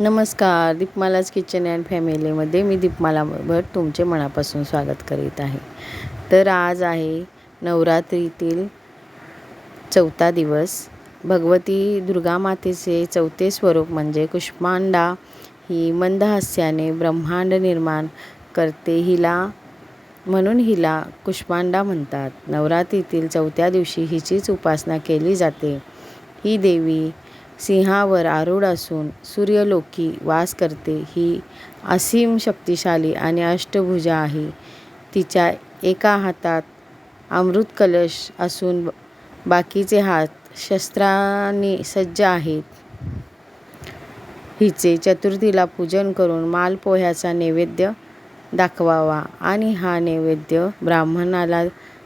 नमस्कार दीपमालाज kitchen and फॅमिलीमध्ये मी दीपमाला भट तुमचे मनापासून स्वागत करीत आहे. तर आज आहे नवरात्रीतील चौथा दिवस. भगवती दुर्गा मातेचे चौथे स्वरूप म्हणजे कुष्मांडा ही मंदहास्याने ब्रह्मांड निर्माण करते हिला म्हणून हिला कुष्मांडा म्हणतात. नवरात्रीतील चौथ्या दिवशी हिचीच उपासना केली जाते. ही देवी सिंहावर आरूढ असून सूर्यलोकी वास करते. ही असीम शक्तिशाली आणि अष्टभुजा आहे. तिच्या एका हातात अमृत कलश असून बाकीचे हात शस्त्रांनी सज्ज आहेत. हिचे चतुर्थीला पूजन करून मालपोह्याचा नैवेद्य दाखवावा आणि हा नैवेद्य ब्राह्मणाला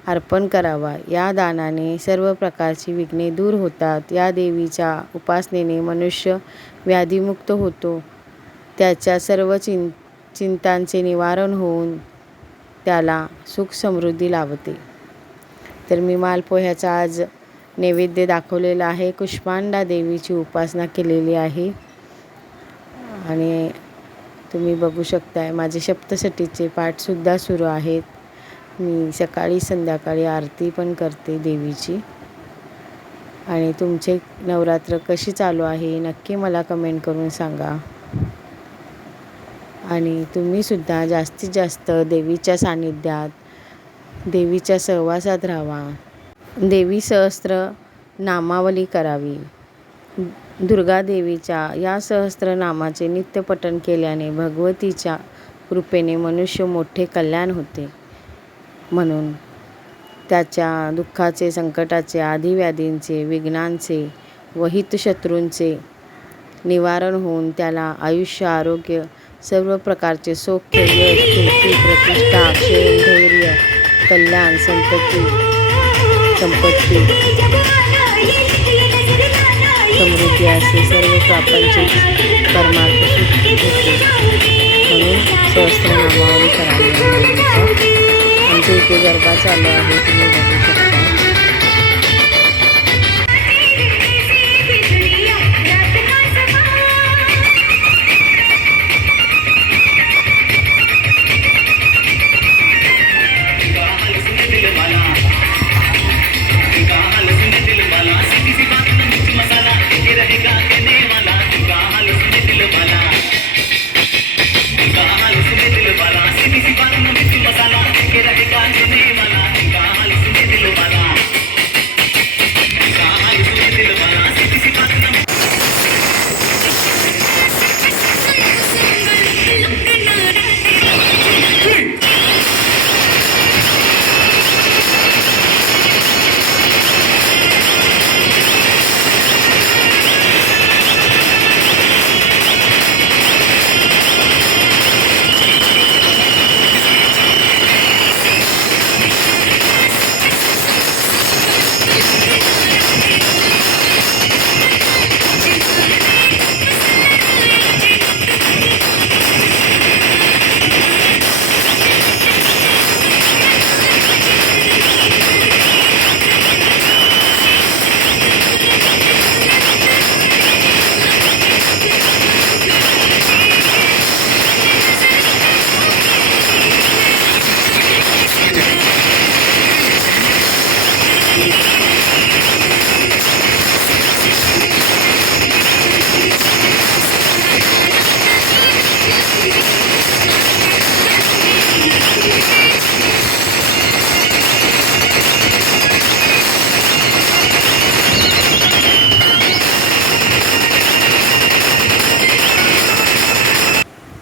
अर्पण करावा. या दानाने सर्व प्रकारची विघ्ने दूर होतात. या देवीच्या उपासनेने मनुष्य व्याधीमुक्त होतो. त्याच्या सर्व चिं चिंतांचे निवारण होऊन त्याला सुख समृद्धी लाभते. तर मी मालपोह्याचा आज नैवेद्य दाखवलेला आहे. कुष्मांडा देवीची उपासना केलेली आहे. आणि तुम्ही बघू शकताय माझे सप्तशतीचे पाठसुद्धा सुरू आहेत. मी सकाळी संध्याकाळी आरती पण करते देवीची. आणि तुमचे नवरात्र कशी चालू आहे नक्की मला कमेंट करून सांगा. आणि तुम्हीसुद्धा जास्तीत जास्त देवीच्या सान्निध्यात देवीच्या सहवासात राहावा देवी सहस्त्र नामावली करावी. दुर्गा देवीच्या या सहस्त्रनामाचे नित्यपठण केल्याने भगवतीच्या कृपेने मनुष्य मोठे कल्याण होते. म्हणून त्याच्या दुःखाचे संकटाचे आधिव्याधींचे विघ्नांचे व हितशत्रूंचे निवारण होऊन त्याला आयुष्य आरोग्य सर्व प्रकारचे सौख्य यश कीर्ती प्रतिष्ठा क्षेम धैर्य कल्याण संपत्ती संपत्ती समृद्धी असे सर्व प्रापंचिक कर्मार्थ होते म्हणून सहस्त्रनामावली करावी. इथे गरबा चालू आहे तुम्ही बघू शकता.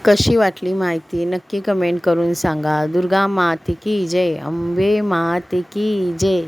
कशी वाटली माहिती नक्की कमेंट करून सांगा. दुर्गा माते की जय. अंबे माते की जय.